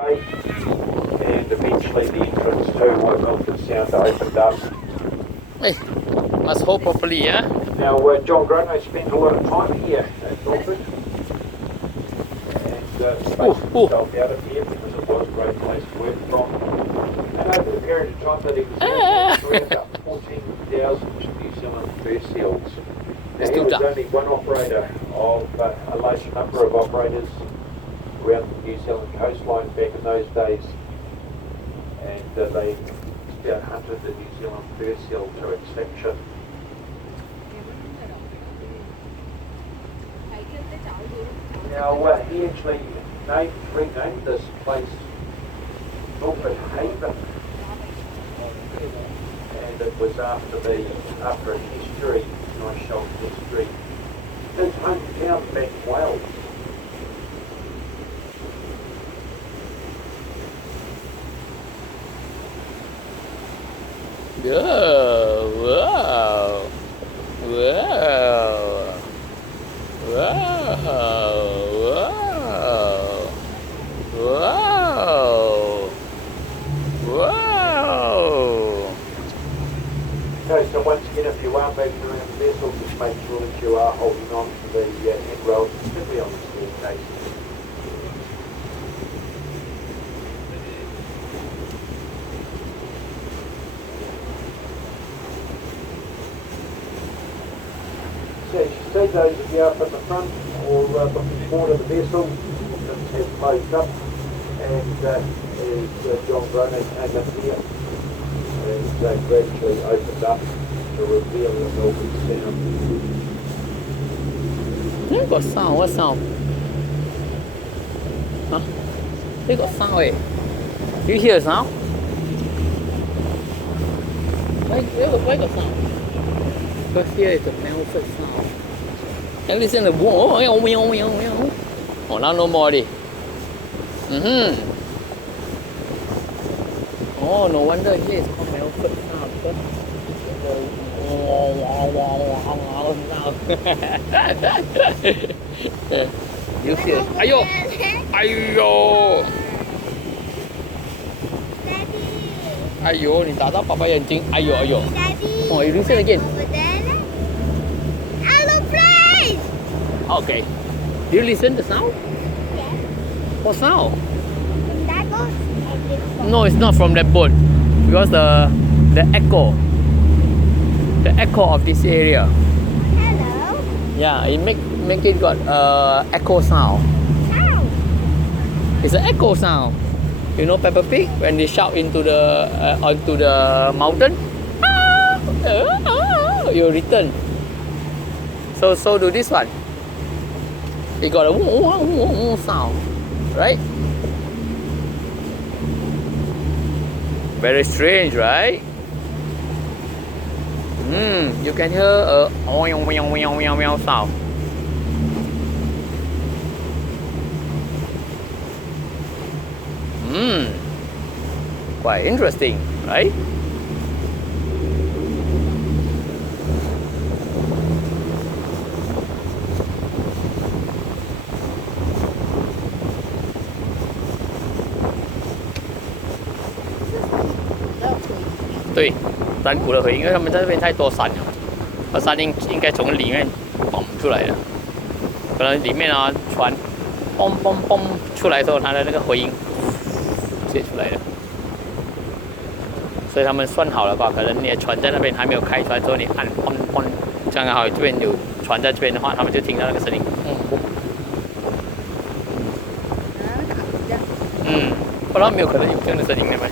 And eventually the entrance to Milford Sound opened up. Hey, must hold properly, yeah? Now, John Grono spent a lot of time here at Milford and spaced himself out of here because it was a great place to work from. And over the period of time that he was there, about 14,000 New Zealand fur seals. Now, he was only one operator of a large number of operators around the New Zealand coastline back in those days, and they hunted the New Zealand fur seal to extinction. Now he actually renamed this place Milford Haven, and it was after an estuary, nice sheltered estuary. His hometown back in Wales. Oh, wow. Wow. Wow. Wow. Wow. Okay, so once again, if you are moving around the vessel, just make sure that you are holding on to the handrails, particularly on the staircase. So as you see, those of you up at the front or looking forward to the vessel, it has closed up, and as John Grono came up here, and gradually opened up to reveal the Milford Sound. They got sound. What sound? Huh? They got sound, eh? You hear a sound? Why got sound? Because here is the Milford sound. And listen to oh, now no more already. Oh, no wonder here it's called Milford sound. You feel? Ayo! Ayo! Ayo, 你打到爸爸眼睛。Ayo, ayo. Oh, you listen again. Okay. Do you listen to sound? Yes. What sound? That goes. No, it's not from that boat. Because the echo of this area. Hello. Yeah, it make it got echo sound. How? It's an echo sound. You know Peppa Pig when they shout into the onto the mountain? You return. So do this one. It got a sound, right? Very strange, right? You can hear a sound. Quite interesting, right? Lovely. 对，山谷的回音，因为他们在这边太多山了，那山应该从里面蹦出来的，可能里面啊船嘣嘣嘣出来之后，它的那个回音泄出来的，所以他们算好了吧？可能你的船在那边还没有开出来之后，你按嘣嘣，这样刚好这边有船在这边的话，他们就听到那个声音，不然没有可能有这样的声音的嘛。